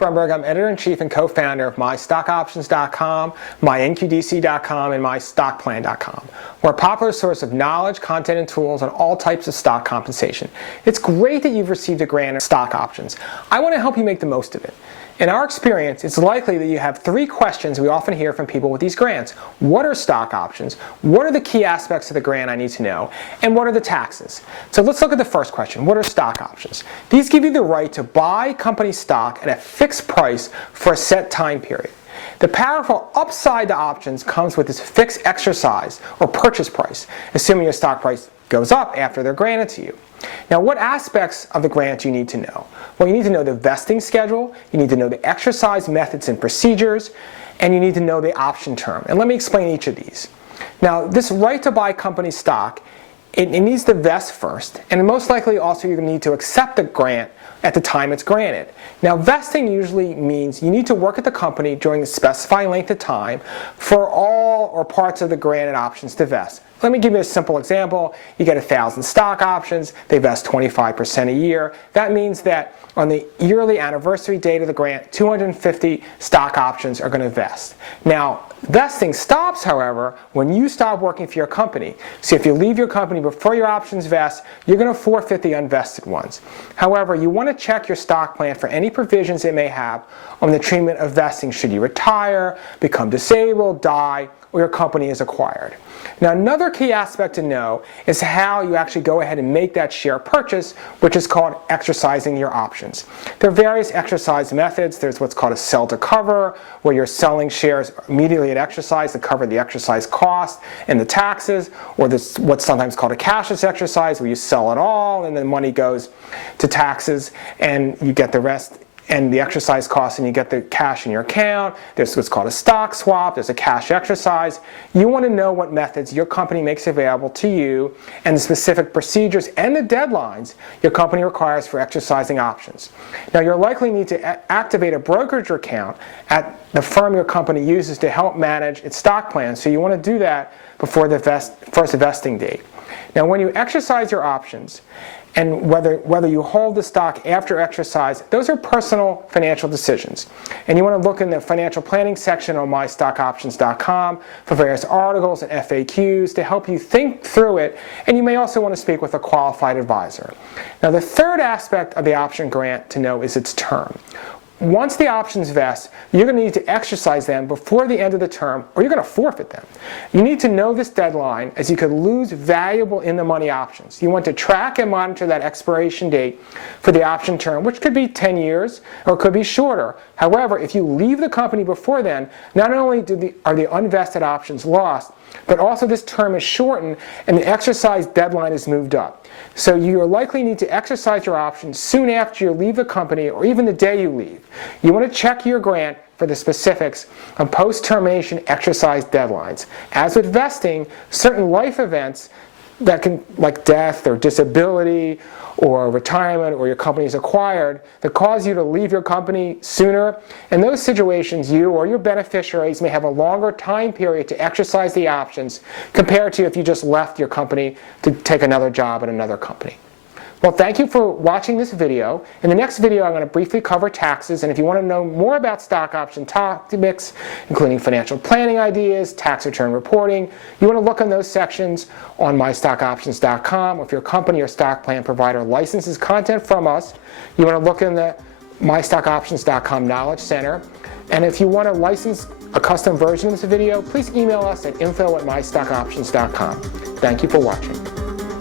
Brumberg. I'm editor-in-chief and co-founder of MyStockOptions.com, MyNQDC.com, and MyStockPlan.com. We're a popular source of knowledge, content, and tools on all types of stock compensation. It's great that you've received a grant in stock options. I want to help you make the most of it. In our experience, it's likely that you have three questions we often hear from people with these grants. What are stock options? What are the key aspects of the grant I need to know? And what are the taxes? So let's look at the first question. What are stock options? These give you the right to buy company stock at a fixed price for a set time period. The powerful upside to options comes with this fixed exercise or purchase price, assuming your stock price goes up after they're granted to you. Now, what aspects of the grant do you need to know? Well, you need to know the vesting schedule, you need to know the exercise methods and procedures, and you need to know the option term. And let me explain each of these. Now, this right to buy company stock, it needs to vest first, and most likely also you're going to need to accept the grant at the time it's granted. Now, vesting usually means you need to work at the company during a specified length of time for all or parts of the granted options to vest. Let me give you a simple example. You get 1,000 stock options, they vest 25% a year. That means that on the yearly anniversary date of the grant, 250 stock options are going to vest. Now, vesting stops, however, when you stop working for your company. So if you leave your company before your options vest, you're going to forfeit the unvested ones. However, you want to check your stock plan for any provisions it may have on the treatment of vesting should you retire, become disabled, die, or your company is acquired. Now, another key aspect to know is how you actually go ahead and make that share purchase, which is called exercising your options. There are various exercise methods. There's what's called a sell to cover, where you're selling shares immediately at exercise to cover the exercise cost and the taxes, or this what's sometimes called a cashless exercise, where you sell it all and the money goes to taxes and you get the rest and the exercise costs and you get the cash in your account. There's what's called a stock swap. There's a cash exercise. You want to know what methods your company makes available to you and the specific procedures and the deadlines your company requires for exercising options. Now, you'll likely need to activate a brokerage account at the firm your company uses to help manage its stock plan, so you want to do that before the first vesting date. Now, when you exercise your options, and whether you hold the stock after exercise, those are personal financial decisions. And you want to look in the financial planning section on MyStockOptions.com for various articles and FAQs to help you think through it, and you may also want to speak with a qualified advisor. Now, the third aspect of the option grant to know is its term. Once the options vest, you're going to need to exercise them before the end of the term, or you're going to forfeit them. You need to know this deadline, as you could lose valuable in-the-money options. You want to track and monitor that expiration date for the option term, which could be 10 years or it could be shorter. However, if you leave the company before then, not only are the unvested options lost, but also this term is shortened and the exercise deadline is moved up. So you likely need to exercise your options soon after you leave the company or even the day you leave. You want to check your grant for the specifics on post-termination exercise deadlines. As with vesting, certain life events that can, like death or disability or retirement or your company is acquired, that cause you to leave your company sooner. In those situations, you or your beneficiaries may have a longer time period to exercise the options compared to if you just left your company to take another job at another company. Well, thank you for watching this video. In the next video, I'm going to briefly cover taxes, and if you want to know more about stock option topics, including financial planning ideas, tax return reporting, you want to look in those sections on MyStockOptions.com. If your company or stock plan provider licenses content from us, you want to look in the MyStockOptions.com Knowledge Center. And if you want to license a custom version of this video, please email us at info@MyStockOptions.com. Thank you for watching.